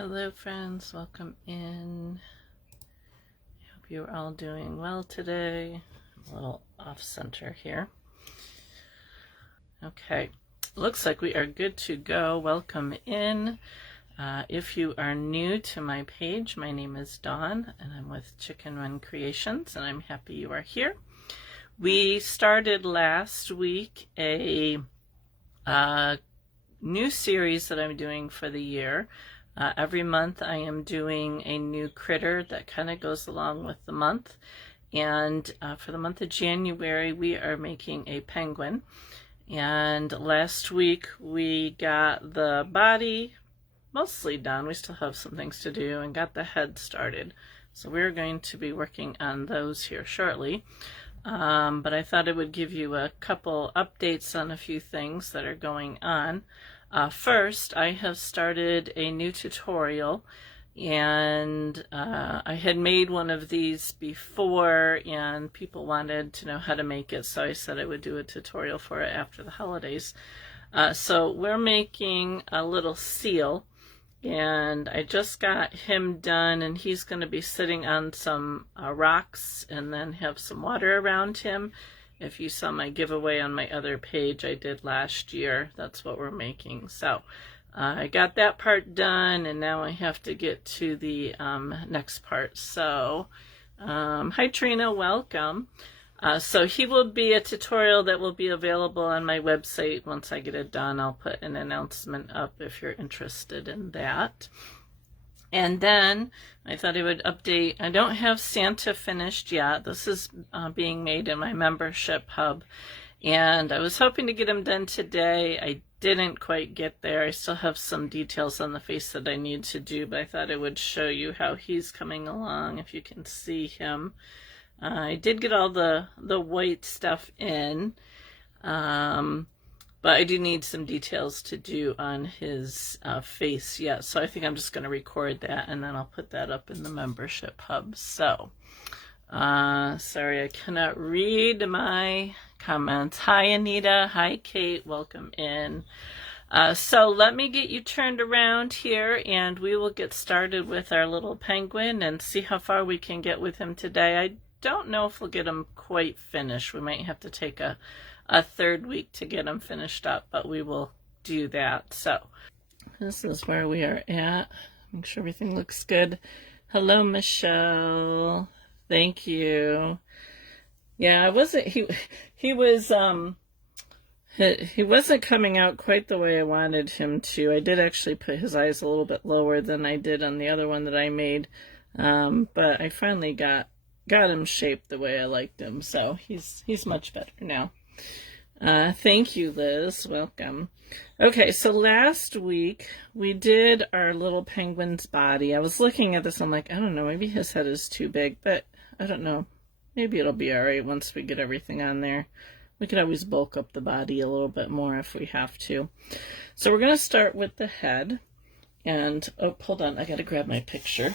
Hello friends, welcome in. I hope you're all doing well today. I'm a little off center here. Okay, looks like we are good to go. Welcome in. If you are new to my page, my name is Dawn and I'm with Chicken Run Creations and I'm happy you are here. We started last week a new series that I'm doing for the year. Every month I am doing a new critter that kind of goes along with the month. And for the month of January, we are making a penguin. And last week we got the body mostly done. We still have some things to do and got the head started. So we're going to be working on those here shortly. But I thought I would give you a couple updates on a few things that are going on. First, I have started a new tutorial, and I had made one of these before and people wanted to know how to make it, so I said I would do a tutorial for it after the holidays. So we're making a little seal, and I just got him done, and he's going to be sitting on some rocks and then have some water around him. If you saw my giveaway on my other page I did last year, that's what we're making. So I got that part done, and now I have to get to the next part. So hi Trina, welcome. So he will be a tutorial that will be available on my website. Once I get it done, I'll put an announcement up if you're interested in that. And then I thought I would update. I don't have Santa finished yet. This is being made in my membership hub. And I was hoping to get him done today. I didn't quite get there. I still have some details on the face that I need to do, but I thought I would show you how he's coming along, if you can see him. I did get all the white stuff in, but I do need some details to do on his face yet. So I think I'm just going to record that and then I'll put that up in the membership hub. So, sorry, I cannot read my comments. Hi, Anita. Hi, Kate. Welcome in. So let me get you turned around here and we will get started with our little penguin and see how far we can get with him today. I don't know if we'll get him quite finished. We might have to take a third week to get them finished up, but we will do that. So this is where we are at. Make sure everything looks good. Hello, Michelle. Thank you. Yeah, I wasn't, he wasn't coming out quite the way I wanted him to. I did actually put his eyes a little bit lower than I did on the other one that I made. But I finally got him shaped the way I liked him. So he's much better now. Thank you, Liz. Welcome. Okay, so last week we did our little penguin's body. I was looking at this, I'm like, I don't know, maybe his head is too big, but I don't know. Maybe it'll be all right once we get everything on there. We could always bulk up the body a little bit more if we have to. So we're going to start with the head. And, oh, hold on, I got to grab my picture.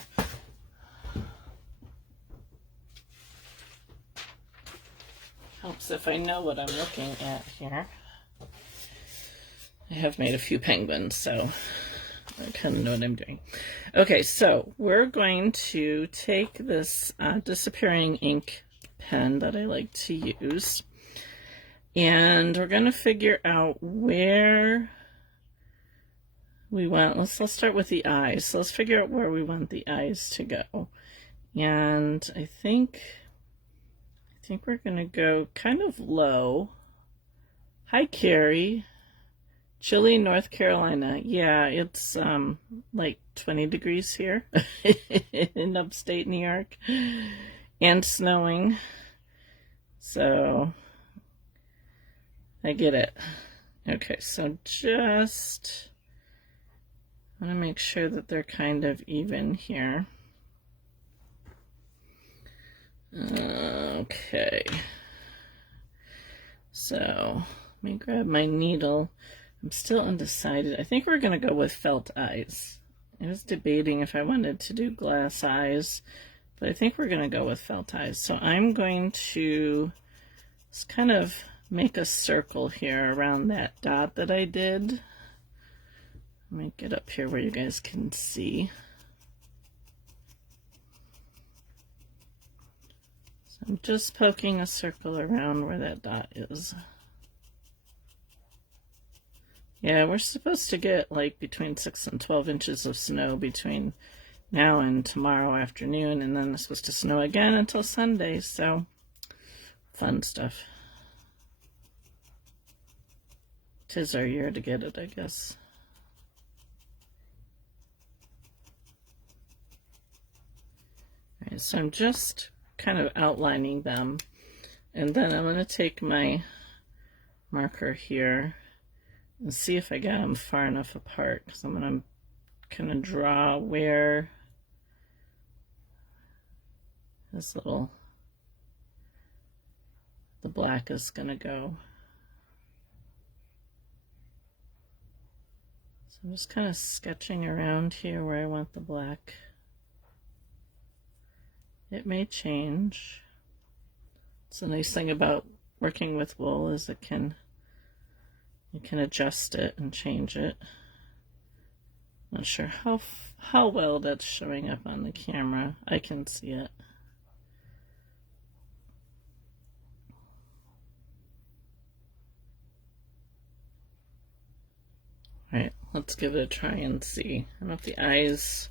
Helps if I know what I'm looking at here. I have made a few penguins, so I kind of know what I'm doing. Okay, so we're going to take this disappearing ink pen that I like to use, and we're going to figure out where we want. Let's start with the eyes. So let's figure out where we want the eyes to go. And I think we're going to go kind of low. Hi, Carrie. Chilly, North Carolina. Yeah, it's like 20 degrees here in upstate New York. And snowing. So, I get it. Okay, so just want to make sure that they're kind of even here. Okay, so let me grab my needle. I'm still undecided. I think we're going to go with felt eyes. I was debating if I wanted to do glass eyes, but I think we're going to go with felt eyes. So I'm going to just kind of make a circle here around that dot that I did. Let me get up here where you guys can see. So I'm just poking a circle around where that dot is. Yeah, we're supposed to get like between 6 and 12 inches of snow between now and tomorrow afternoon, and then it's supposed to snow again until Sunday, so fun stuff. 'Tis our year to get it, I guess. Alright, so I'm just kind of outlining them, and then I'm going to take my marker here and see if I get them far enough apart, because I'm going to kind of draw where this little, the black is going to go. So I'm just kind of sketching around here where I want the black. It may change. It's a nice thing about working with wool is you can adjust it and change it. Not sure how well that's showing up on the camera. I can see it. Alright, let's give it a try and see. I don't know if the eyes,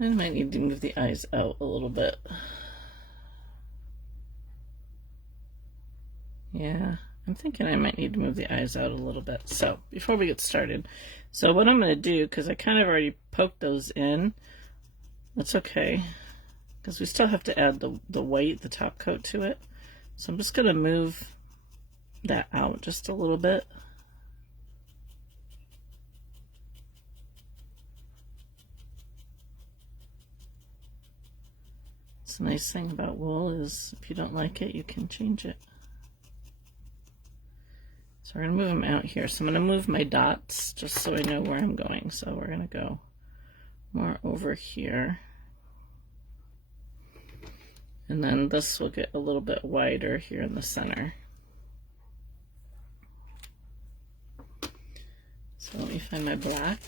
I might need to move the eyes out a little bit. Yeah, I'm thinking I might need to move the eyes out a little bit. So before we get started, so what I'm going to do, because I kind of already poked those in, that's okay, because we still have to add the white, the top coat to it. So I'm just going to move that out just a little bit. The nice thing about wool is if you don't like it, you can change it. So we're going to move them out here. So I'm going to move my dots just so I know where I'm going. So we're going to go more over here. And then this will get a little bit wider here in the center. So let me find my black.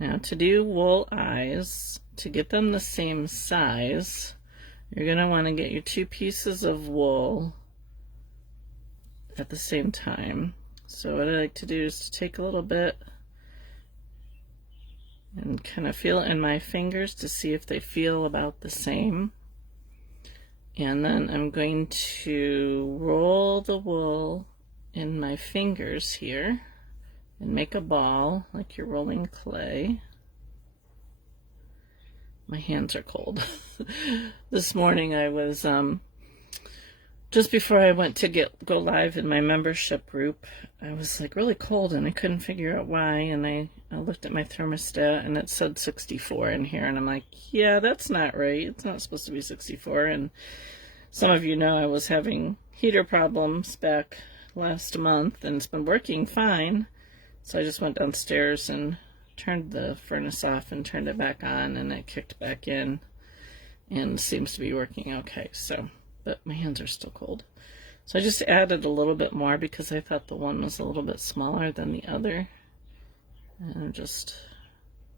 Now to do wool eyes, to get them the same size, you're going to want to get your two pieces of wool at the same time. So what I like to do is to take a little bit and kind of feel it in my fingers to see if they feel about the same. And then I'm going to roll the wool in my fingers here and make a ball like you're rolling clay. My hands are cold. This morning I was, just before I went to go live in my membership group, I was like really cold and I couldn't figure out why, and I looked at my thermostat and it said 64 in here, and I'm like, yeah, that's not right. It's not supposed to be 64. And some of you know I was having heater problems back last month, and it's been working fine. So I just went downstairs and turned the furnace off and turned it back on, and it kicked back in and seems to be working okay. So, but my hands are still cold. So I just added a little bit more because I thought the one was a little bit smaller than the other. And I'm just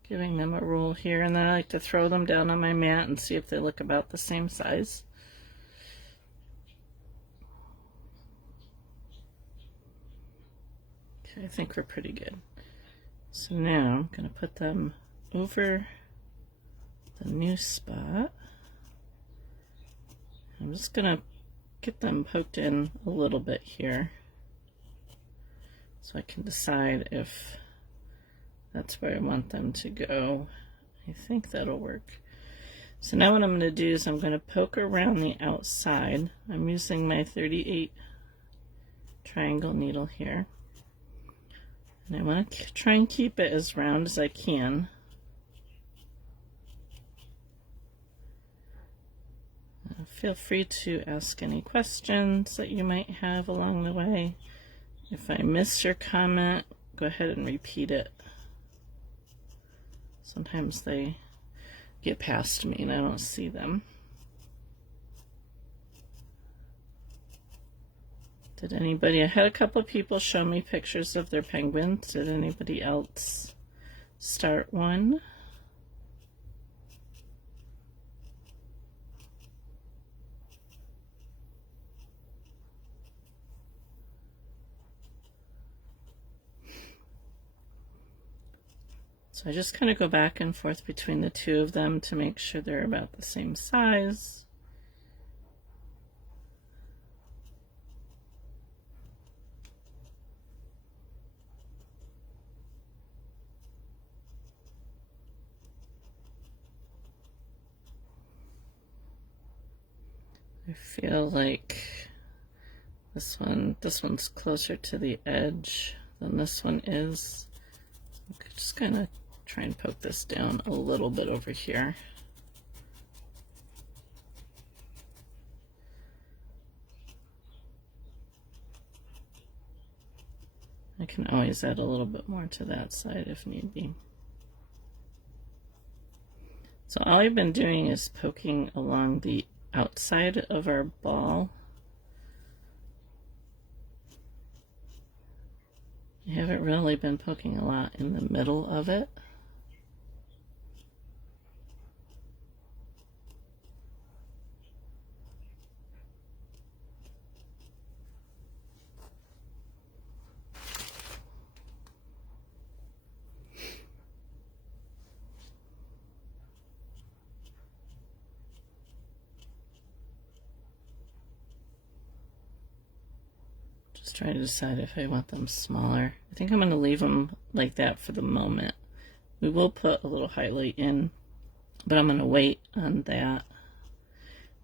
giving them a roll here, and then I like to throw them down on my mat and see if they look about the same size. I think we're pretty good. So now I'm going to put them over the new spot. I'm just going to get them poked in a little bit here so I can decide if that's where I want them to go. I think that'll work. So now what I'm going to do is I'm going to poke around the outside. I'm using my 38 triangle needle here. And I want to try and keep it as round as I can. Feel free to ask any questions that you might have along the way. If I miss your comment, go ahead and repeat it. Sometimes they get past me and I don't see them. Did anybody, I had a couple of people show me pictures of their penguins. Did anybody else start one? So I just kind of go back and forth between the two of them to make sure they're about the same size. I feel like this one's closer to the edge than this one is. I'm just kind of try and poke this down a little bit over here. I can always add a little bit more to that side if need be. So all I've been doing is poking along the outside of our ball. I haven't really been poking a lot in the middle of it. Just trying to decide if I want them smaller. I think I'm going to leave them like that for the moment. We will put a little highlight in, but I'm going to wait on that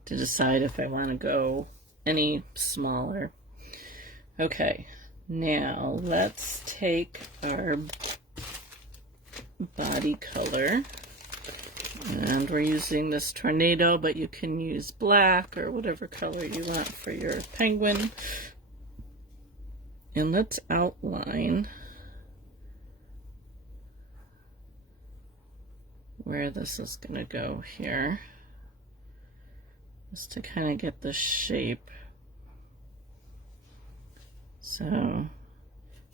to decide if I want to go any smaller. Okay, now let's take our body color, and we're using this tornado, but you can use black or whatever color you want for your penguin. And let's outline where this is going to go here, just to kind of get the shape. So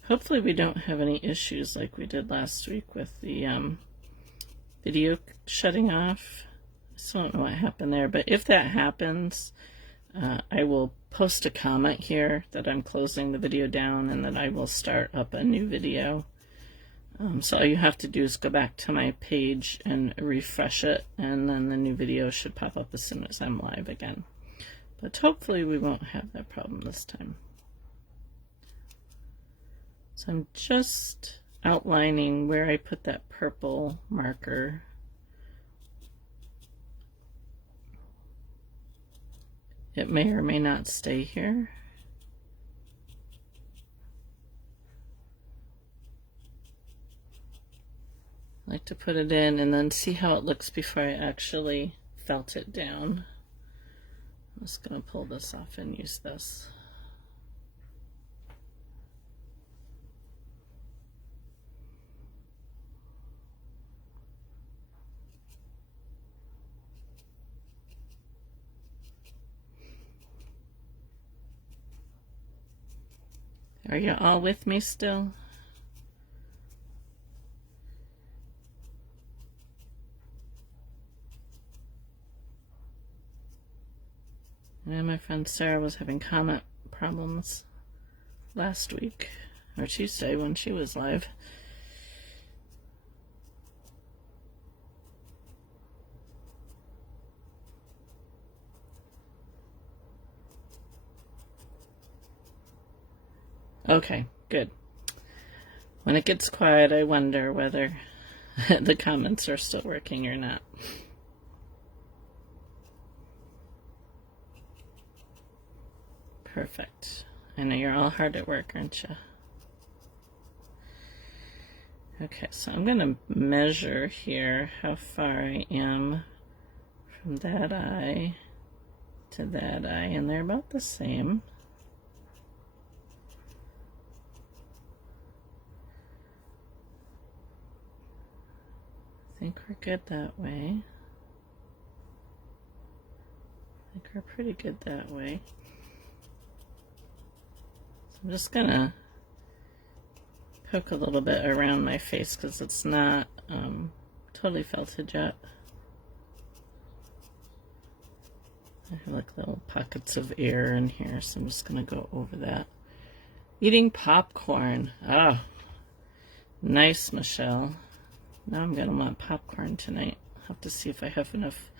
hopefully we don't have any issues like we did last week with the video shutting off. I still don't know what happened there, but if that happens, I will post a comment here that I'm closing the video down and that I will start up a new video. So all you have to do is go back to my page and refresh it, and then the new video should pop up as soon as I'm live again. But hopefully we won't have that problem this time. So I'm just outlining where I put that purple marker. It may or may not stay here. I like to put it in and then see how it looks before I actually felt it down. I'm just going to pull this off and use this. Are you all with me still? I know my friend Sarah was having comment problems last week, or Tuesday when she was live. Okay, good. When it gets quiet, I wonder whether the comments are still working or not. Perfect. I know you're all hard at work, aren't you? Okay, so I'm going to measure here how far I am from that eye to that eye, and they're about the same. I think we're good that way. I think we're pretty good that way. I'm just gonna poke a little bit around my face because it's not totally felted yet. I have like little pockets of air in here, so I'm just gonna go over that. Eating popcorn. Oh, nice, Michelle. Now I'm gonna want popcorn tonight. I'll have to see if I have enough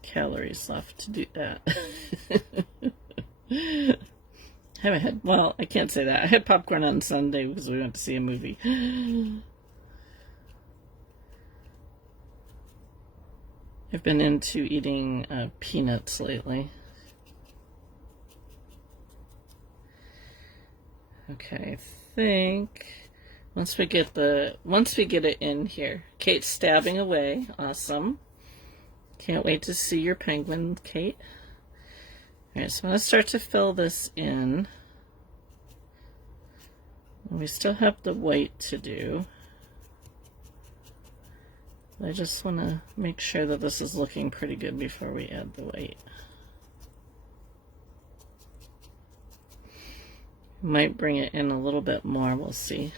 calories left to do that. Haven't had, well, I can't say that. I had popcorn on Sunday because we went to see a movie. I've been into eating peanuts lately. Okay, I think once we get it in here. Kate's stabbing away. Awesome. Can't wait to see your penguin, Kate. Alright, so I'm going to start to fill this in. We still have the white to do. I just want to make sure that this is looking pretty good before we add the white. Might bring it in a little bit more, we'll see.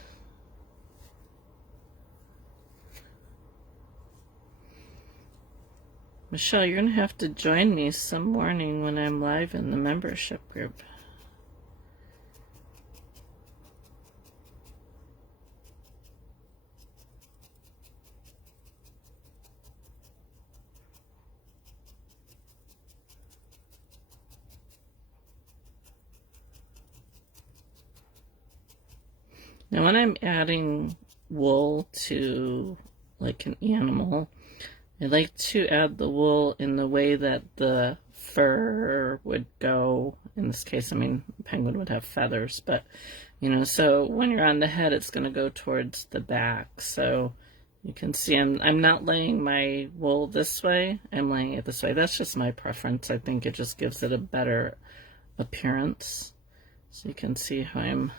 Michelle, you're going to have to join me some morning when I'm live in the membership group. Now when I'm adding wool to like an animal, I like to add the wool in the way that the fur would go. In this case, I mean, penguin would have feathers, but, you know, so when you're on the head, it's going to go towards the back. So you can see I'm not laying my wool this way. I'm laying it this way. That's just my preference. I think it just gives it a better appearance. So you can see how I'm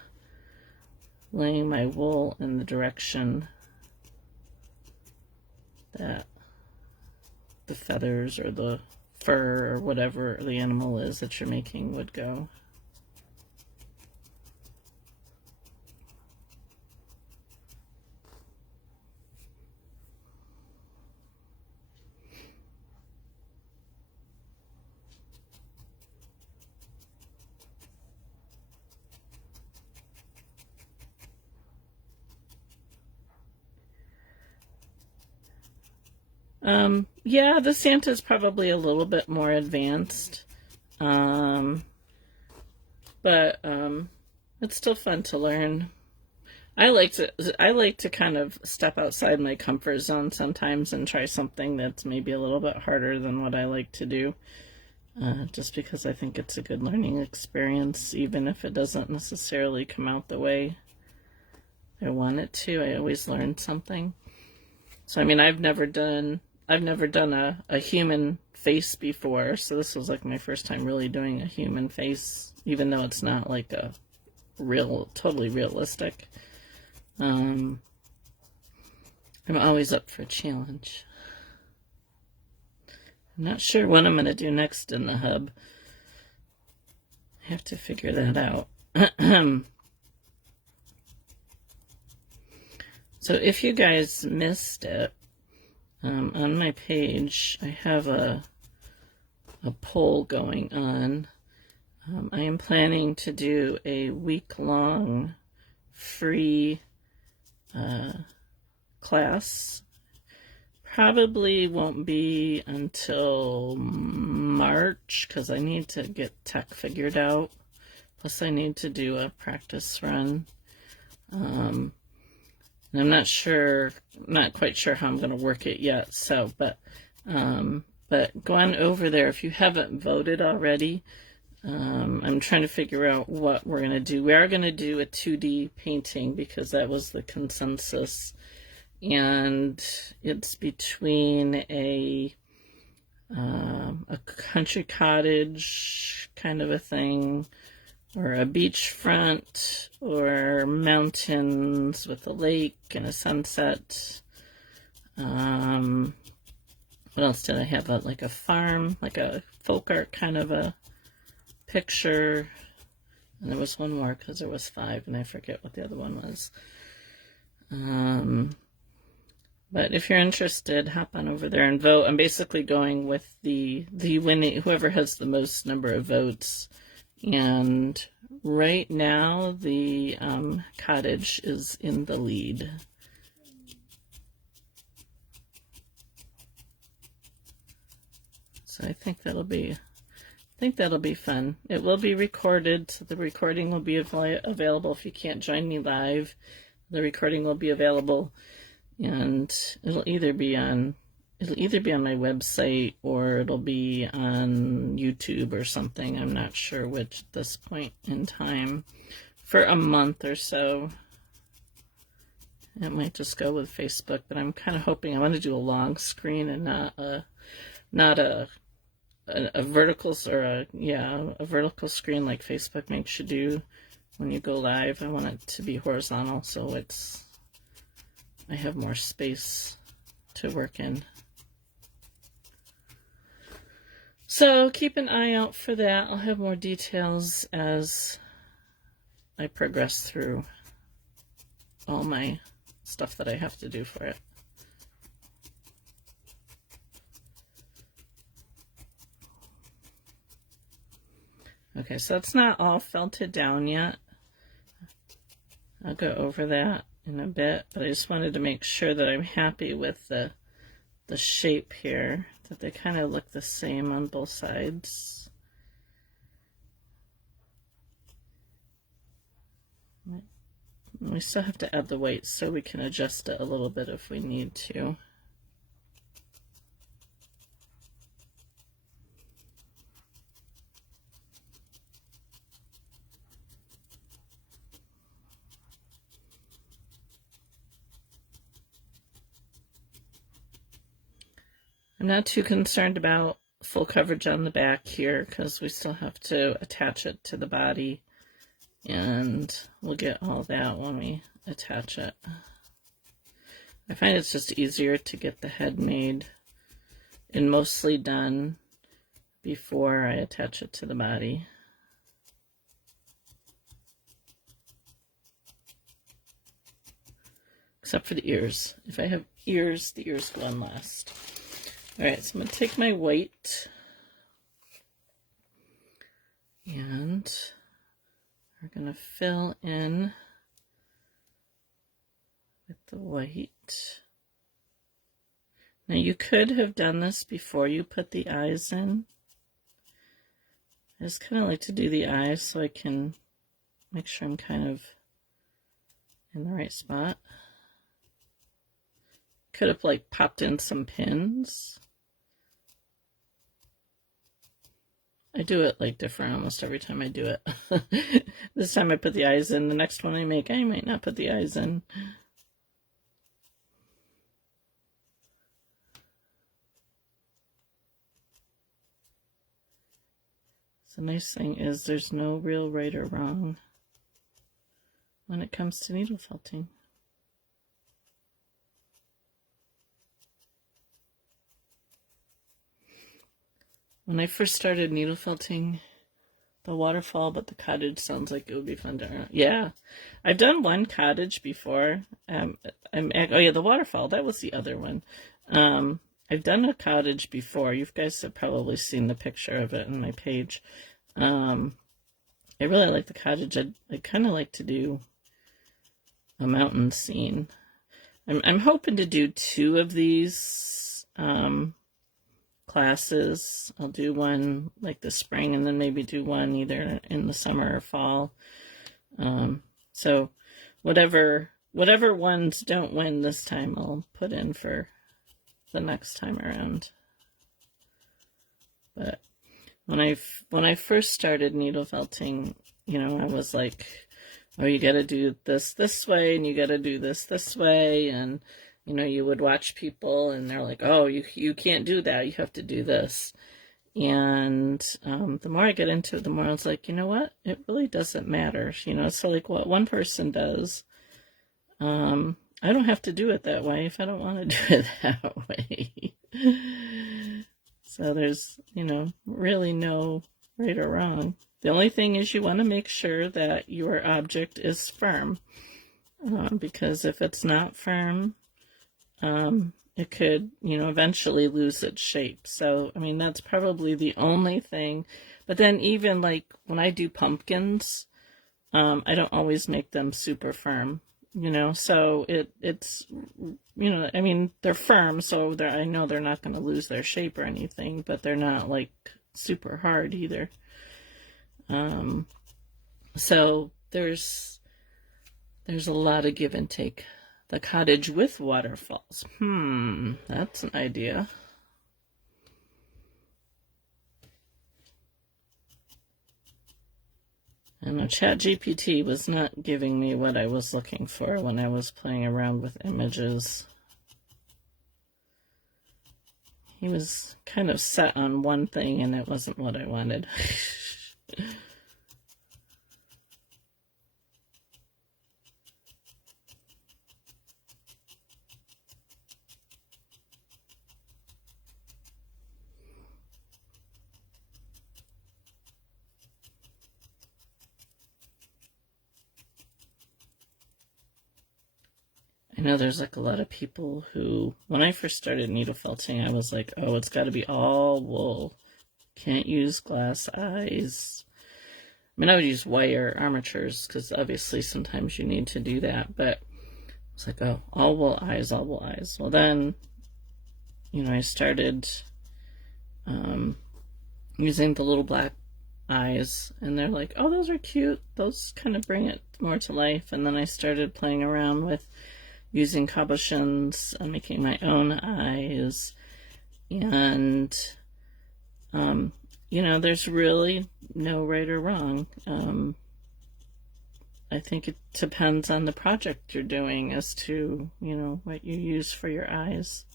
laying my wool in the direction that the feathers or the fur or whatever the animal is that you're making would go. Yeah, the Santa is probably a little bit more advanced, but it's still fun to learn. I like to kind of step outside my comfort zone sometimes and try something that's maybe a little bit harder than what I like to do, just because I think it's a good learning experience, even if it doesn't necessarily come out the way I want it to. I always learn something. So I mean, I've never done a human face before, so this was like my first time really doing a human face, even though it's not like a totally realistic. I'm always up for a challenge. I'm not sure what I'm going to do next in the hub. I have to figure that out. So if you guys missed it, on my page, I have a poll going on. I am planning to do a week-long free class. Probably won't be until March because I need to get tech figured out. Plus I need to do a practice run. And I'm not quite sure how I'm going to work it yet. So, but go on over there if you haven't voted already. I'm trying to figure out what we're going to do. We are going to do a 2D painting because that was the consensus. And it's between a country cottage kind of a thing, or a beachfront, or mountains with a lake and a sunset. What else did I have? Like a farm, like a folk art kind of a picture. And there was one more because there was 5, and I forget what the other one was. But if you're interested, hop on over there and vote. I'm basically going with the winning, whoever has the most number of votes. And right now, the cottage is in the lead. So I think that'll be fun. It will be recorded, so the recording will be available. If you can't join me live, the recording will be available, and it'll either be on my website or it'll be on YouTube or something. I'm not sure which at this point in time. For a month or so. It might just go with Facebook, but I'm kind of hoping I want to do a long screen and not a vertical a vertical screen like Facebook makes you do when you go live. I want it to be horizontal so I have more space to work in. So keep an eye out for that. I'll have more details as I progress through all my stuff that I have to do for it. Okay, so it's not all felted down yet. I'll go over that in a bit, but I just wanted to make sure that I'm happy with the shape here, that they kind of look the same on both sides. We still have to add the white, so we can adjust it a little bit if we need to. I'm not too concerned about full coverage on the back here because we still have to attach it to the body, and we'll get all that when we attach it. I find it's just easier to get the head made and mostly done before I attach it to the body. Except for the ears. If I have ears, the ears go on last. Alright, so I'm going to take my white and we're going to fill in with the white. Now you could have done this before you put the eyes in. I just kind of like to do the eyes so I can make sure I'm kind of in the right spot. Could have like popped in some pins. I do it like different almost every time I do it. This time I put the eyes in. The next one I make, I might not put the eyes in. The nice thing is there's no real right or wrong when it comes to needle felting. When I first started needle felting the waterfall, but the cottage sounds like it would be fun to. Yeah, I've done one cottage before. Oh yeah, the waterfall, that was the other one. I've done a cottage before. You guys have probably seen the picture of it on my page. I really like the cottage. I kind of like to do a mountain scene. I'm hoping to do 2 of these classes. I'll do one like the spring and then maybe do one either in the summer or fall. So whatever ones don't win this time, I'll put in for the next time around. But when I first started needle felting, you know, I was like, oh, you got to do this way, and you got to do this way, and you know, you would watch people, and they're like, oh, you can't do that, you have to do this. And the more I get into it, the more I was like, you know what, it really doesn't matter, you know. So like what one person does, I don't have to do it that way if I don't want to do it that way. So there's, you know, really no right or wrong. The only thing is you want to make sure that your object is firm, because if it's not firm, it could, eventually lose its shape. So, I mean, that's probably the only thing. But then even like when I do pumpkins, I don't always make them super firm, so it's, I mean, they're firm, so I know they're not going to lose their shape or anything, but they're not like super hard either. So there's a lot of give and take. The cottage with waterfalls. That's an idea. And ChatGPT was not giving me what I was looking for when I was playing around with images. He was kind of set on one thing and it wasn't what I wanted. I know there's like a lot of people who, when I first started needle felting, I was like, oh, it's got to be all wool. Can't use glass eyes. I mean, I would use wire armatures because obviously sometimes you need to do that, but it's like, oh, all wool eyes, all wool eyes. Well, then, I started using the little black eyes, and they're like, oh, those are cute. Those kind of bring it more to life. And then I started playing around with using cabochons and making my own eyes. And, there's really no right or wrong. I think it depends on the project you're doing as to, what you use for your eyes.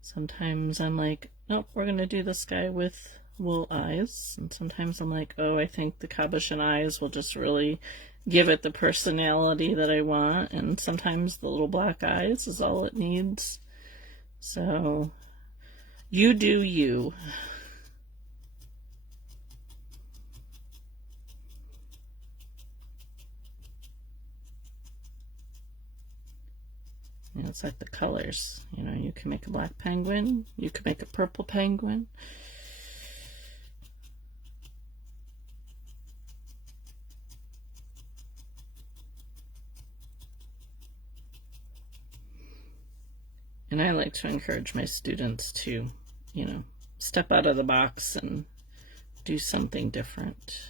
Sometimes I'm like, nope, we're going to do this guy with wool eyes. And sometimes I'm like, oh, I think the cabochon eyes will just really give it the personality that I want. And sometimes the little black eyes is all it needs. So, you do you. It's like the colors. You can make a black penguin. You can make a purple penguin. And I like to encourage my students to, step out of the box and do something different.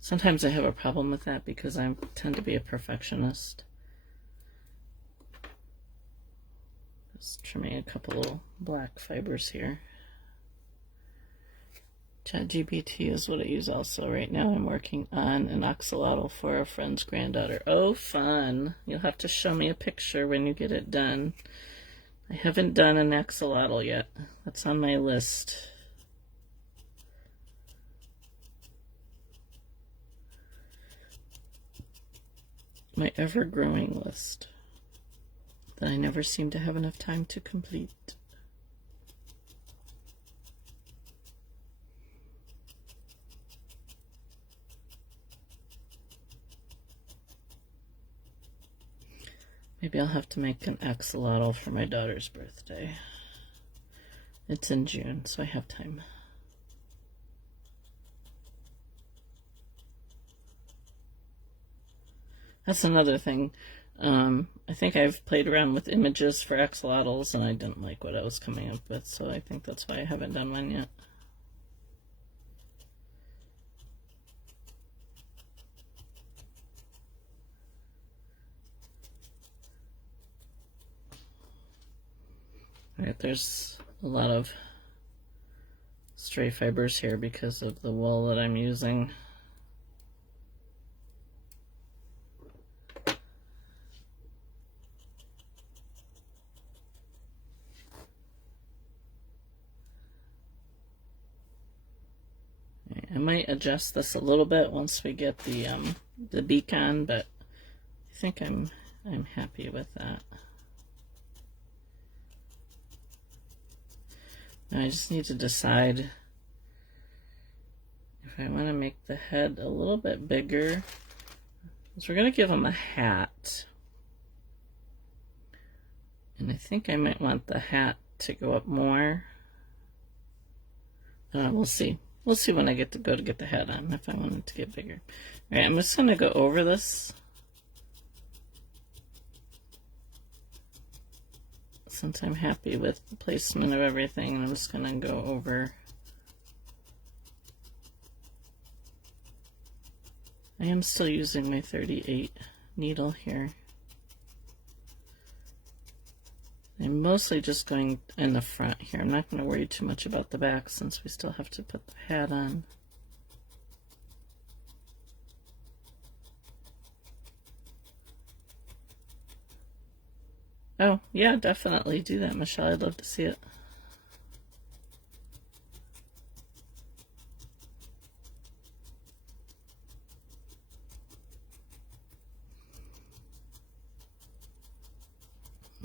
Sometimes I have a problem with that because I tend to be a perfectionist. Just trimming a couple black fibers here. ChatGPT is what I use also. Right now I'm working on an axolotl for a friend's granddaughter. Oh, fun. You'll have to show me a picture when you get it done. I haven't done an axolotl yet. That's on my list. My ever-growing list that I never seem to have enough time to complete. Maybe I'll have to make an axolotl for my daughter's birthday. It's in June, so I have time. That's another thing. I think I've played around with images for axolotls and I didn't like what I was coming up with, so I think that's why I haven't done one yet. Alright, there's a lot of stray fibers here because of the wool that I'm using. I might adjust this a little bit once we get the beak on, but I think I'm happy with that. I just need to decide if I want to make the head a little bit bigger. So we're going to give him a hat. And I think I might want the hat to go up more. We'll see. We'll see when I get to go to get the hat on, if I want it to get bigger. All right, I'm just going to go over this. Since I'm happy with the placement of everything, I'm just going to go over. I am still using my 38 needle here. I'm mostly just going in the front here. I'm not going to worry too much about the back since we still have to put the hat on. Oh, yeah, definitely do that, Michelle. I'd love to see it.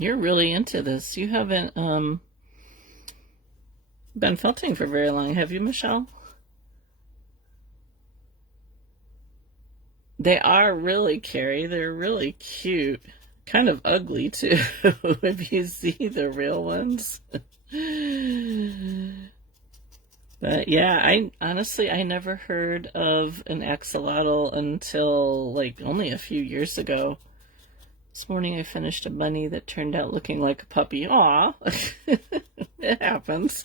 You're really into this. You haven't been felting for very long, have you, Michelle? They are really, Carrie. They're really cute. Kind of ugly, too, if you see the real ones. But yeah, I never heard of an axolotl until like only a few years ago. This morning I finished a bunny that turned out looking like a puppy. Aw, it happens.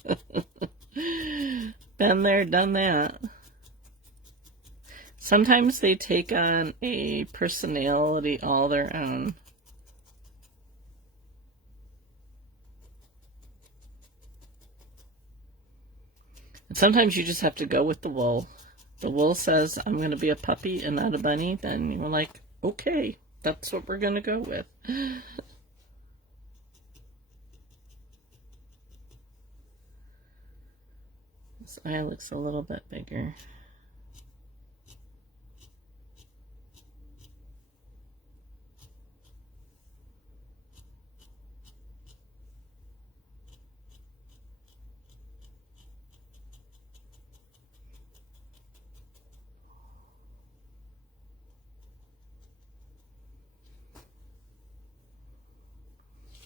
Been there, done that. Sometimes they take on a personality all their own. And sometimes you just have to go with the wool. The wool says, I'm going to be a puppy and not a bunny. Then you're like, okay. That's what we're going to go with. This eye looks a little bit bigger.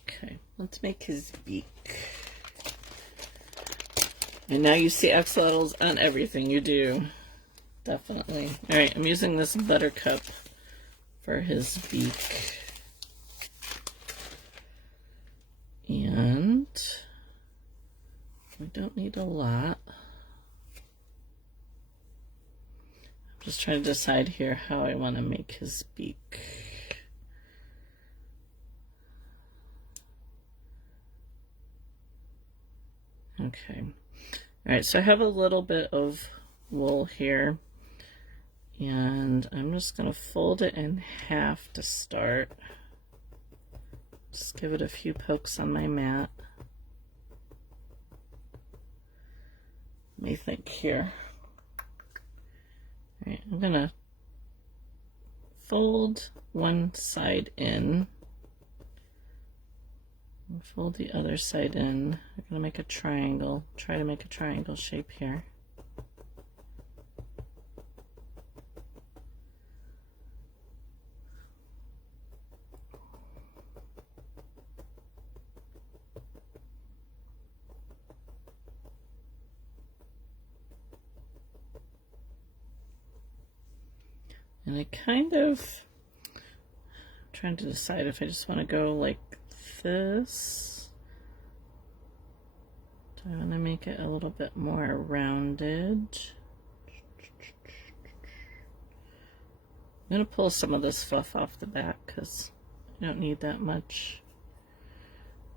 Okay, let's make his beak. And now you see axolotls on everything you do. Definitely. Alright, I'm using this buttercup for his beak. And we don't need a lot. I'm just trying to decide here how I want to make his beak. Okay. Alright, so I have a little bit of wool here, and I'm just going to fold it in half to start. Just give it a few pokes on my mat. Let me think here. Alright, I'm going to fold one side in. And fold the other side in. I'm going to make a triangle. Try to make a triangle shape here. And I kind of trying to decide if I just want to go like this. Do I want to make it a little bit more rounded? I'm going to pull some of this fluff off the back because I don't need that much.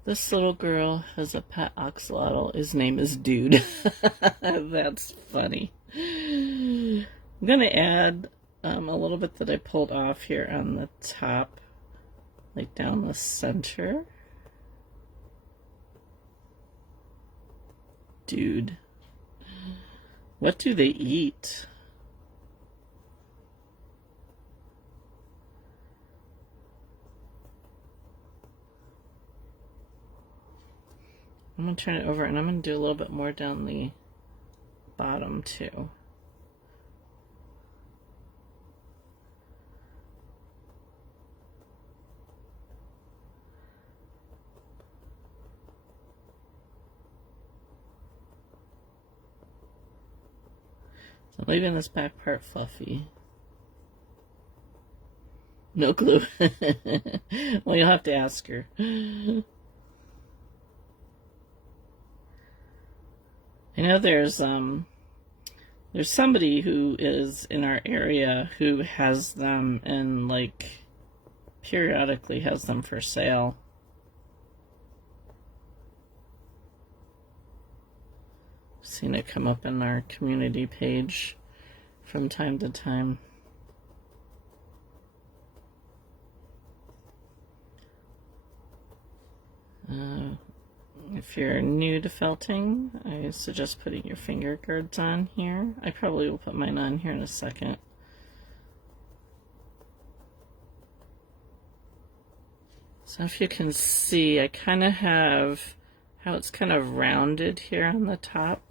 This little girl has a pet axolotl. His name is Dude. That's funny. I'm going to add a little bit that I pulled off here on the top. Like down the center. Dude. What do they eat? I'm going to turn it over, and I'm going to do a little bit more down the bottom too. So I'm leaving this back part fluffy. No clue. Well, you'll have to ask her. I know there's somebody who is in our area who has them and like periodically has them for sale. I've seen it come up in our community page from time to time. If you're new to felting, I suggest putting your finger guards on here. I probably will put mine on here in a second. So if you can see, I kind of have how it's kind of rounded here on the top.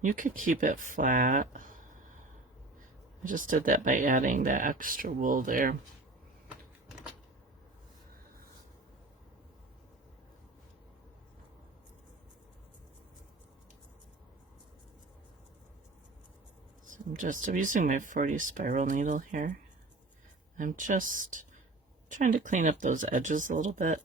You could keep it flat. I just did that by adding that extra wool there. I'm using my 40 spiral needle here. I'm just trying to clean up those edges a little bit.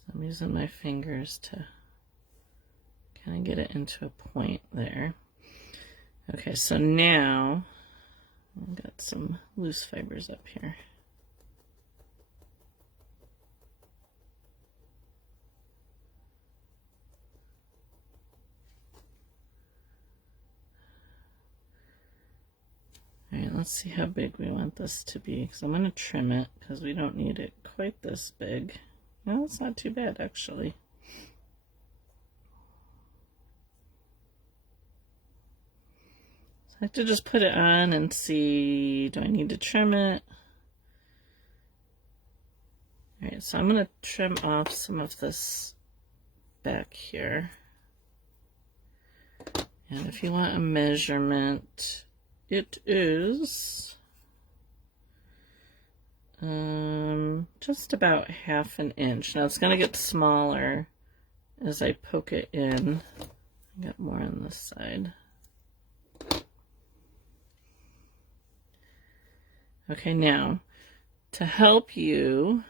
So I'm using my fingers to kind of get it into a point there. Okay, so now I've got some loose fibers up here. Alright, let's see how big we want this to be, because I'm going to trim it, because we don't need it quite this big. No, it's not too bad, actually. I have to just put it on and see, do I need to trim it? Alright, so I'm going to trim off some of this back here. And if you want a measurement, it is just about ½ an inch. Now it's going to get smaller as I poke it in. I got more on this side. Okay, now to help you,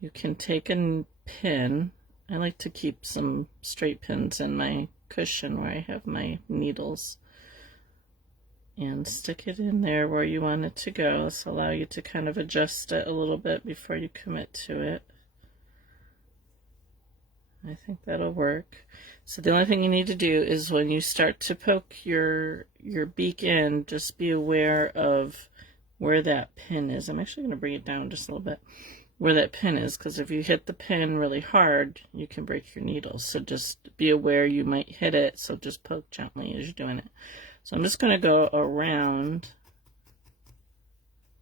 you can take a pin. I like to keep some straight pins in my cushion where I have my needles, and stick it in there where you want it to go. This will allow you to kind of adjust it a little bit before you commit to it. I think that'll work. So the only thing you need to do is when you start to poke your beak in, just be aware of where that pin is. I'm actually going to bring it down just a little bit, where that pin is, because if you hit the pin really hard, you can break your needles. So just be aware you might hit it, so just poke gently as you're doing it. So I'm just going to go around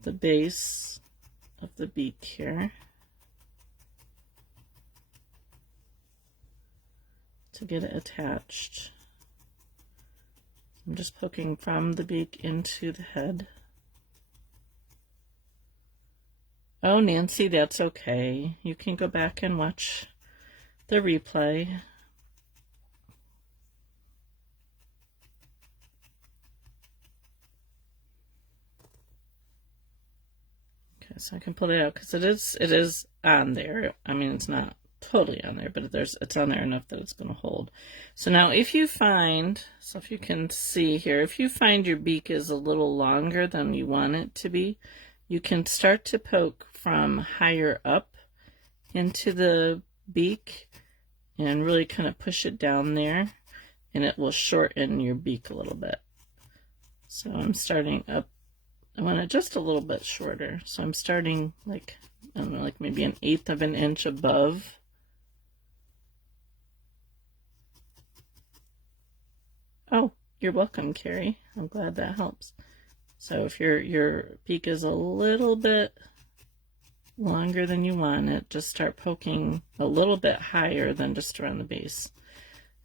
the base of the beak here to get it attached. I'm just poking from the beak into the head. Oh, Nancy, that's okay. You can go back and watch the replay. Okay, so I can pull it out because it is on there. I mean, it's not totally on there, but it's on there enough that it's going to hold. So now if you find, so if you can see here, if you find your beak is a little longer than you want it to be, you can start to poke from higher up into the beak and really kind of push it down there, and it will shorten your beak a little bit. So I'm starting up, I want it just a little bit shorter. So I'm starting like, I don't know, like maybe 1/8 of an inch above. You're welcome, Carrie. I'm glad that helps. So if your beak is a little bit longer than you want it, just start poking a little bit higher than just around the base.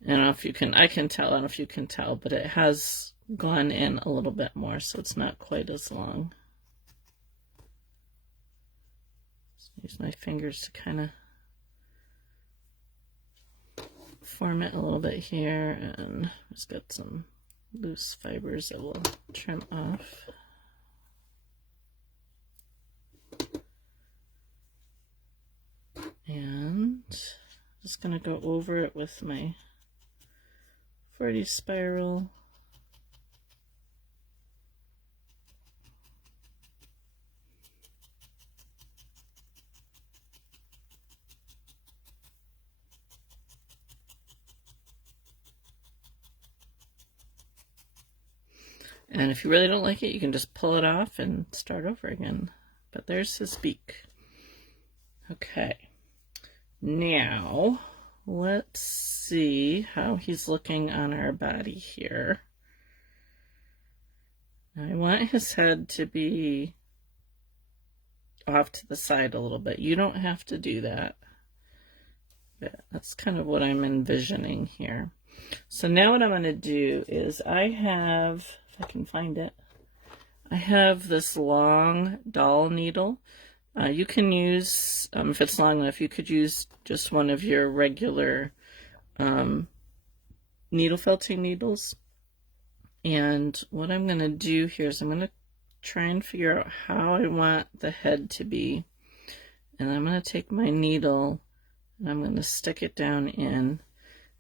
I don't know if you can, I can tell, I don't know if you can tell, but it has gone in a little bit more, so it's not quite as long. Just use my fingers to kind of form it a little bit here, and just got some loose fibers that we'll trim off. And just going to go over it with my 40 spiral. And if you really don't like it, you can just pull it off and start over again. But there's his beak. Okay. Now, let's see how he's looking on our body here. I want his head to be off to the side a little bit. You don't have to do that. But that's kind of what I'm envisioning here. So now what I'm going to do is I have, if I can find it, I have this long doll needle. You can use, if it's long enough, you could use just one of your regular needle felting needles. And what I'm going to do here is I'm going to try and figure out how I want the head to be. And I'm going to take my needle and I'm going to stick it down in.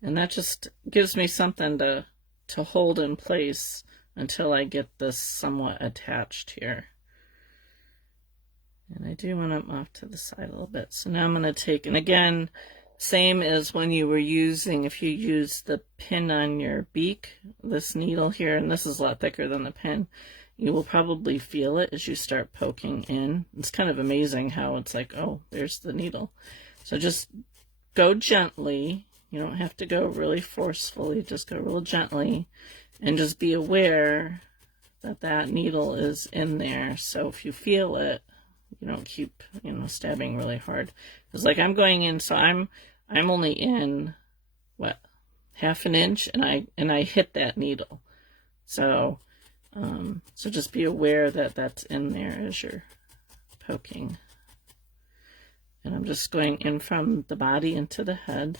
And that just gives me something to hold in place until I get this somewhat attached here. And I do want them off to the side a little bit. So now I'm going to take, and again, same as when you were using, if you use the pin on your beak, this needle here, and this is a lot thicker than the pin, you will probably feel it as you start poking in. It's kind of amazing how it's like, oh, there's the needle. So just go gently. You don't have to go really forcefully, just go real gently, and just be aware that that needle is in there. So if you feel it, you don't keep, stabbing really hard. Because like I'm going in, so I'm only in, what, half an inch, and I hit that needle. So, so just be aware that that's in there as you're poking. And I'm just going in from the body into the head.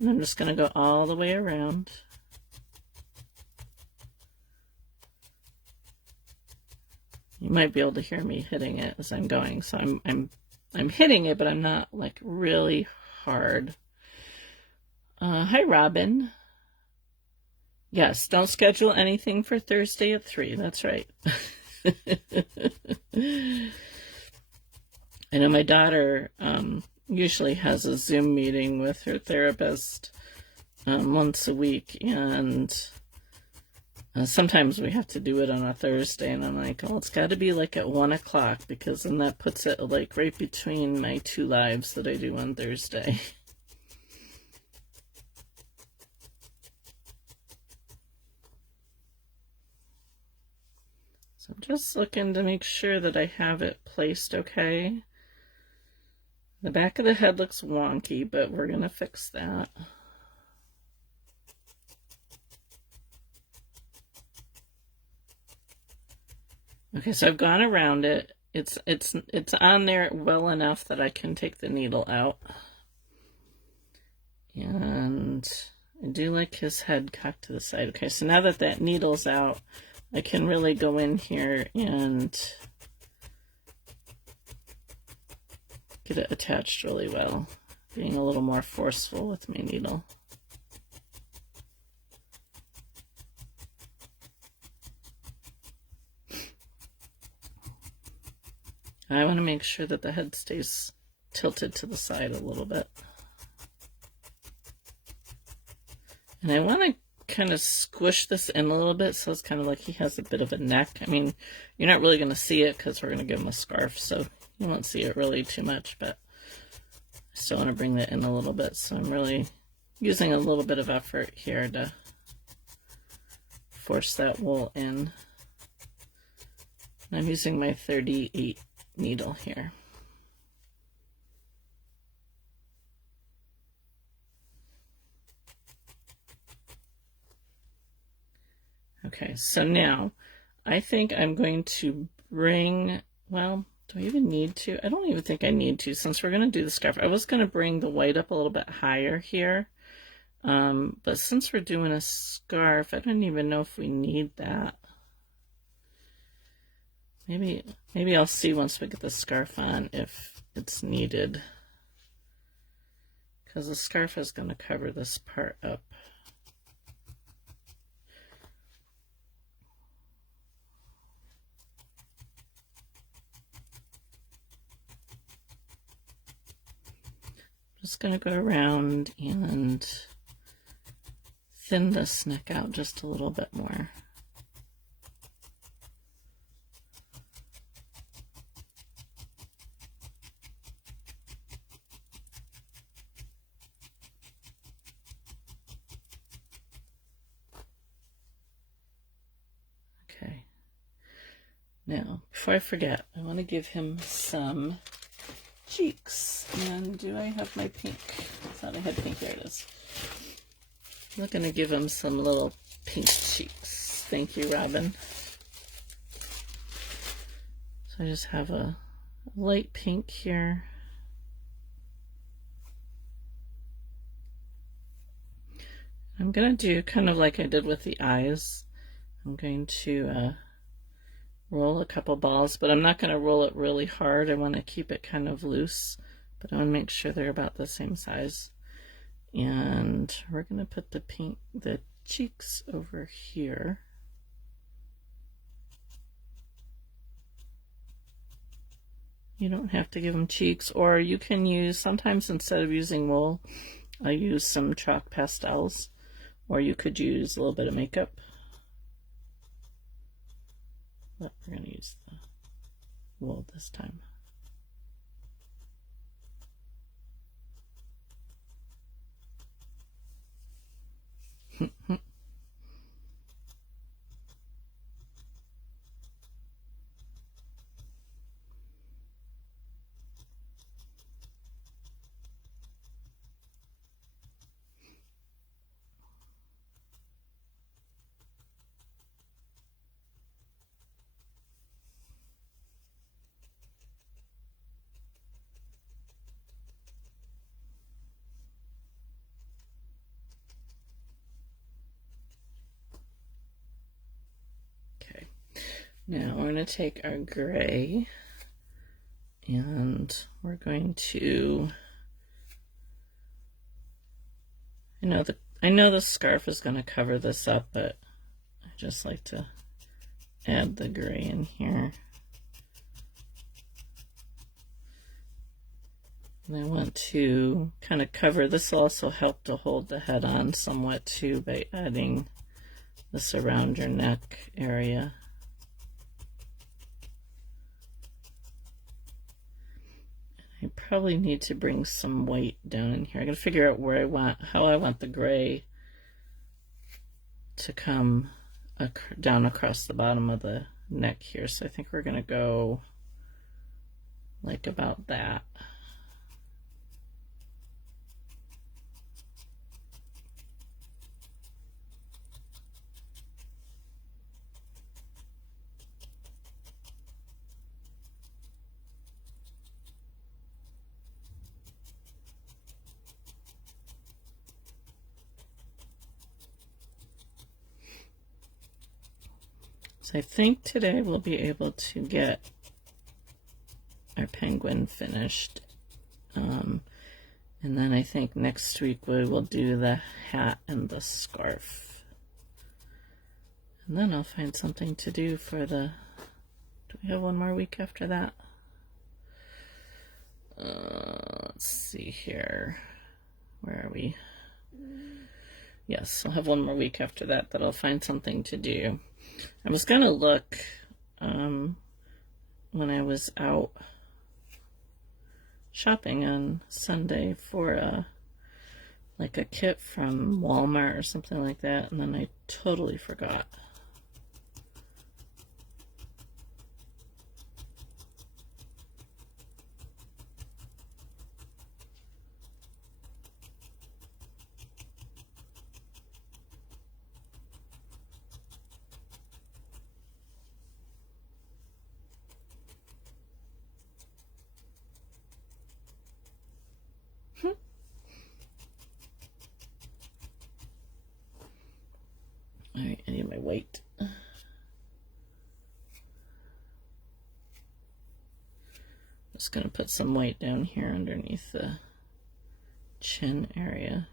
And I'm just going to go all the way around. You might be able to hear me hitting it as I'm going. So I'm hitting it, but I'm not like really hard. Hi, Robin. Yes, don't schedule anything for Thursday at 3. That's right. I know my daughter usually has a Zoom meeting with her therapist once a week, and sometimes we have to do it on a Thursday, and I'm like, oh, it's got to be like at 1 o'clock, because then that puts it like right between my 2 lives that I do on Thursday. So I'm just looking to make sure that I have it placed okay. The back of the head looks wonky, but we're going to fix that. Okay, so I've gone around it. It's on there well enough that I can take the needle out. And I do like his head cocked to the side. Okay, so now that that needle's out, I can really go in here and get it attached really well, being a little more forceful with my needle. I want to make sure that the head stays tilted to the side a little bit. And I want to kind of squish this in a little bit so it's kind of like he has a bit of a neck. I mean, you're not really going to see it because we're going to give him a scarf, so you won't see it really too much, but I still want to bring that in a little bit. So I'm really using a little bit of effort here to force that wool in. I'm using my 38 needle here. Okay, so now I think I'm going to bring, well, do I even need to? I don't even think I need to, since we're going to do the scarf. I was going to bring the white up a little bit higher here, but since we're doing a scarf, I don't even know if we need that. Maybe I'll see once we get the scarf on if it's needed, because the scarf is going to cover this part up. Just going to go around and thin this neck out just a little bit more. Okay. Now, before I forget, I want to give him some cheeks. And do I have my pink? I thought I had pink. There it is. I'm going to give him some little pink cheeks. Thank you, Robin. So I just have a light pink here. I'm going to do kind of like I did with the eyes. I'm going to roll a couple balls, but I'm not going to roll it really hard. I want to keep it kind of loose, but I want to make sure they're about the same size. And we're going to put the cheeks over here. You don't have to give them cheeks, or you can use, sometimes instead of using wool, I use some chalk pastels, or you could use a little bit of makeup. But we're going to use the wool this time. Now we're going to take our gray and we're going to, I know the scarf is going to cover this up, but I just like to add the gray in here. And I want to kind of cover, this will also help to hold the head on somewhat too by adding this around your neck area. I probably need to bring some white down in here. I gotta figure out how I want the gray to come down across the bottom of the neck here. So I think we're gonna go like about that. So I think today we'll be able to get our penguin finished. And then I think next week we will do the hat and the scarf. And then I'll find something to do for the, do we have one more week after that? Let's see here. Where are we? Yes, I'll have one more week after that I'll find something to do. I was gonna look when I was out shopping on Sunday for like a kit from Walmart or something like that, and then I totally forgot. my white. Just going to put some white down here underneath the chin area.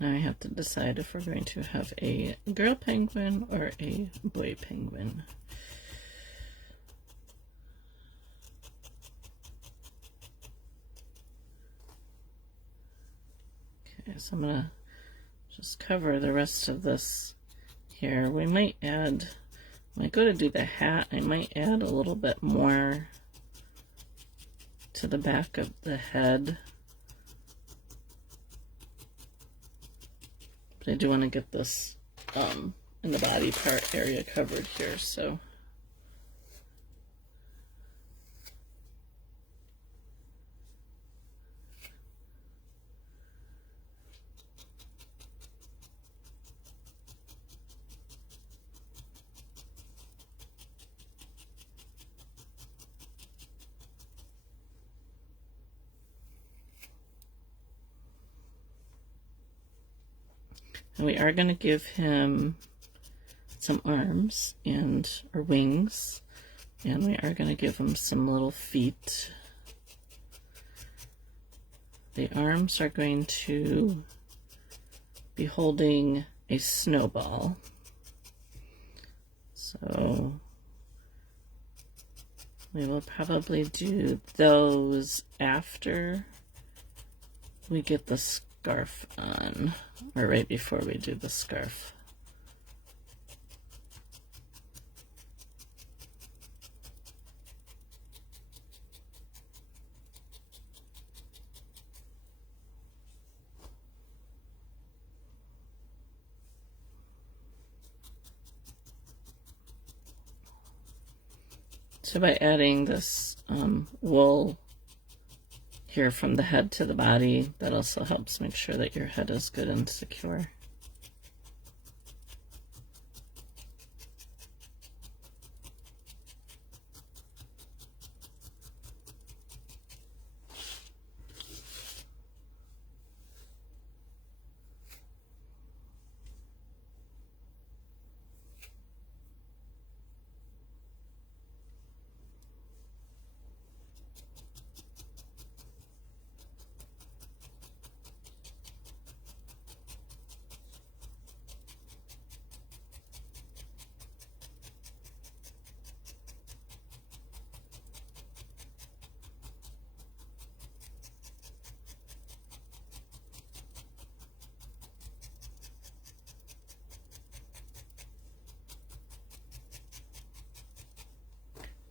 Now I have to decide if we're going to have a girl penguin or a boy penguin. Okay, so I'm gonna just cover the rest of this here. We might add, when I go to do the hat, I might add a little bit more to the back of the head. But I do want to get this in the body part area covered here, so. And we are going to give him some arms and or wings, and we are going to give him some little feet. The arms are going to be holding a snowball. So we will probably do those after we get the scarf on, or right before we do the scarf. So by adding this wool here from the head to the body, that also helps make sure that your head is good and secure.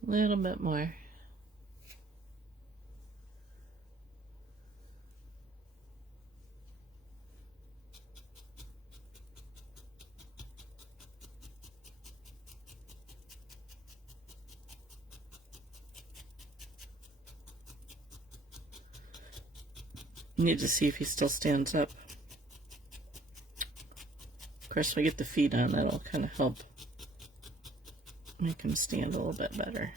A little bit more. Need to see if he still stands up. Of course, when we get the feet on, that'll kind of help make him stand a little bit better.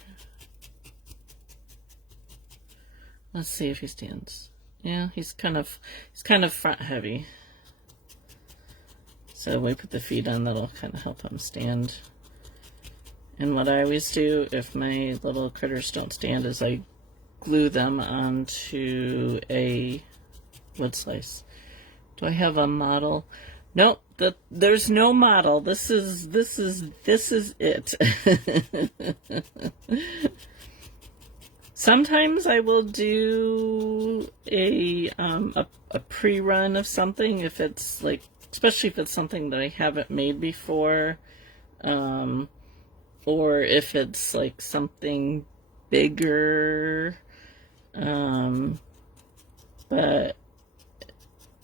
Let's see if he stands. Yeah, he's kind of front heavy. So we put the feet on, that'll kind of help him stand. And what I always do if my little critters don't stand is I glue them onto a wood slice. Do I have a model? Nope, there's no model. This is it. Sometimes I will do a pre-run of something if it's like, especially if it's something that I haven't made before, or if it's like something bigger. But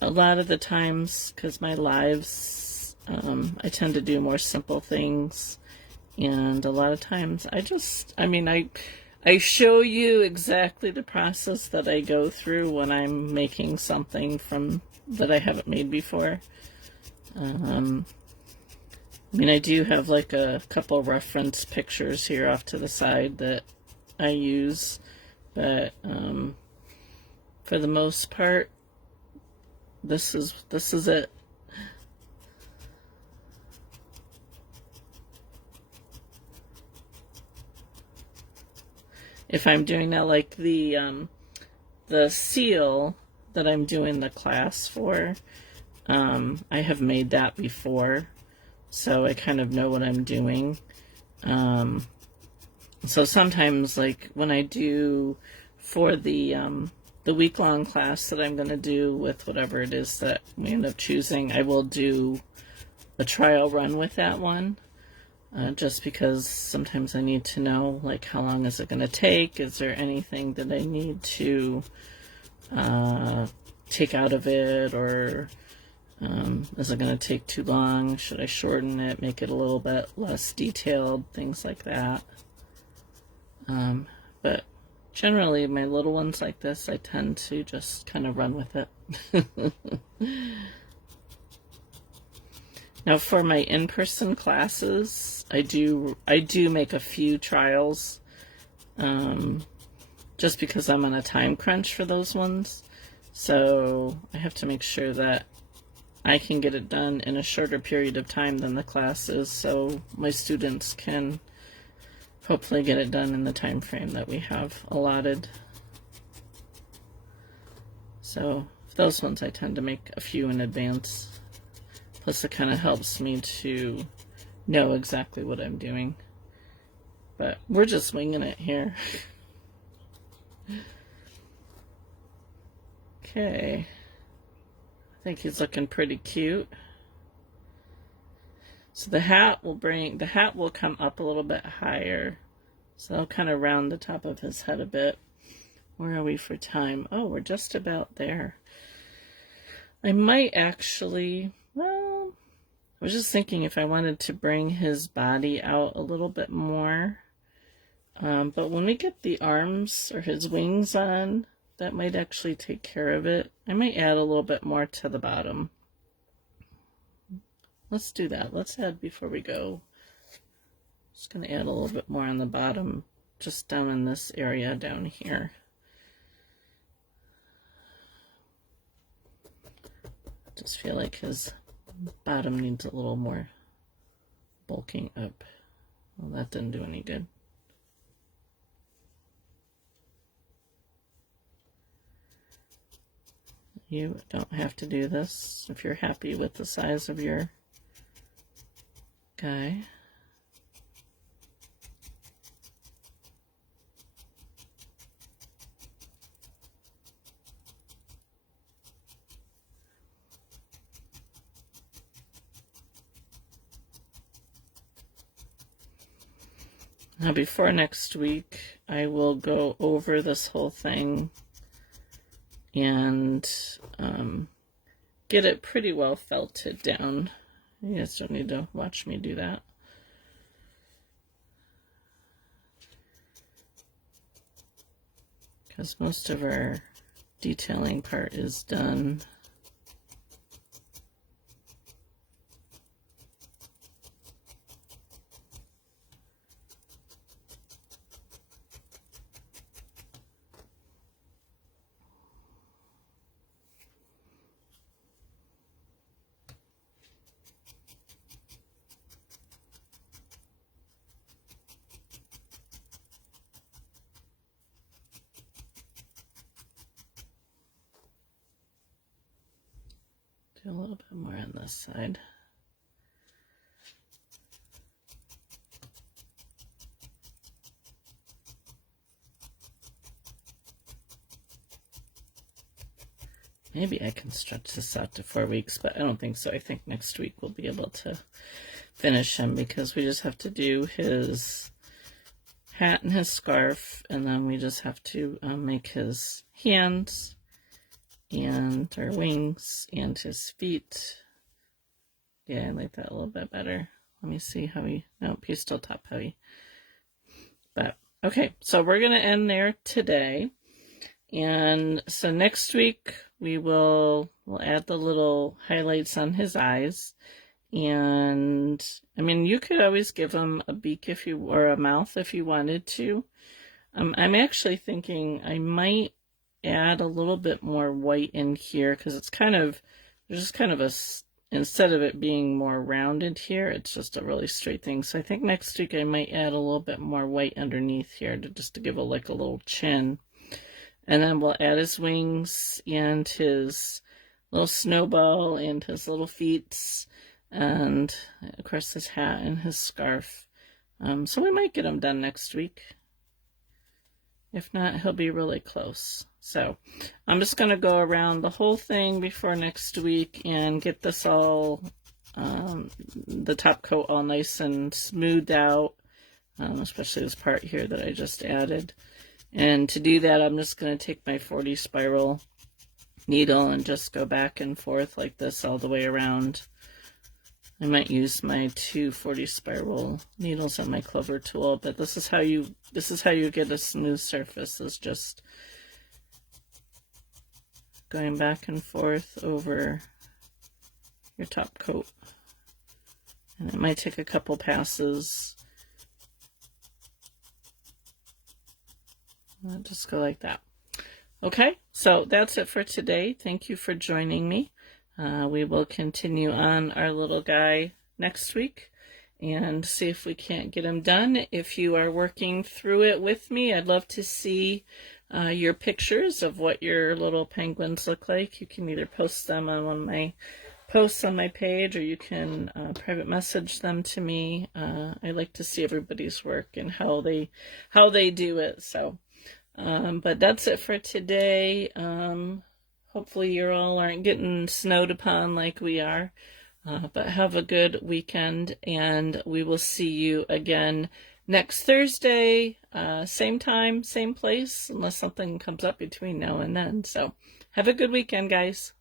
a lot of the times, because my lives, I tend to do more simple things, and a lot of times I show you exactly the process that I go through when I'm making something from that I haven't made before. I do have like a couple reference pictures here off to the side that I use, but for the most part, this is it. If I'm doing that, like the seal that I'm doing the class for, I have made that before, so I kind of know what I'm doing. So sometimes, like when I do for the week-long class that I'm going to do with whatever it is that we end up choosing, I will do a trial run with that one. Just because sometimes I need to know, like, how long is it going to take? Is there anything that I need to take out of it? Or is it going to take too long? Should I shorten it, make it a little bit less detailed? Things like that. But generally, my little ones like this, I tend to just kind of run with it. Now, for my in-person classes, I do make a few trials, just because I'm on a time crunch for those ones. So I have to make sure that I can get it done in a shorter period of time than the classes, so my students can hopefully get it done in the time frame that we have allotted. So those ones I tend to make a few in advance. Plus it kind of helps me to know exactly what I'm doing. But we're just winging it here. Okay. I think he's looking pretty cute. So the hat will come up a little bit higher. So I'll kind of round the top of his head a bit. Where are we for time? Oh, we're just about there. I might actually, well, I was just thinking if I wanted to bring his body out a little bit more. But when we get the arms or his wings on, that might actually take care of it. I might add a little bit more to the bottom. Let's do that. Let's add before we go. Just going to add a little bit more on the bottom, just down in this area down here. I just feel like his bottom needs a little more bulking up. Well, that didn't do any good. You don't have to do this if you're happy with the size of your guy. Now before next week, I will go over this whole thing and get it pretty well felted down. You guys don't need to watch me do that. Because most of our detailing part is done. Do a little bit more on this side. Maybe I can stretch this out to 4 weeks, but I don't think so. I think next week we'll be able to finish him because we just have to do his hat and his scarf, and then we just have to make his hands and our wings and his feet. Yeah, I like that a little bit better. Let me see how he, nope, he's still top heavy. But, okay, so we're going to end there today. And so next week we'll add the little highlights on his eyes. And I mean, you could always give him a beak if you, or a mouth if you wanted to. I'm actually thinking I might add a little bit more white in here because it's kind of, there's just kind of a, instead of it being more rounded here, it's just a really straight thing. So I think next week I might add a little bit more white underneath here to just to give it like a little chin. And then we'll add his wings and his little snowball and his little feet. And of course his hat and his scarf. So we might get him done next week. If not, he'll be really close. So I'm just going to go around the whole thing before next week and get this all, the top coat all nice and smoothed out, especially this part here that I just added. And to do that, I'm just going to take my 40 spiral needle and just go back and forth like this all the way around. I might use my 240 spiral needles on my clover tool, but this is how you get a smooth surface, is just going back and forth over your top coat. And it might take a couple passes. I'll just go like that. Okay, so that's it for today. Thank you for joining me. We will continue on our little guy next week and see if we can't get him done. If you are working through it with me, I'd love to see your pictures of what your little penguins look like. You can either post them on one of my posts on my page, or you can private message them to me. I like to see everybody's work and how they do it. So, but that's it for today. Hopefully you all aren't getting snowed upon like we are. But have a good weekend, and we will see you again next Thursday, same time, same place, unless something comes up between now and then. So have a good weekend, guys.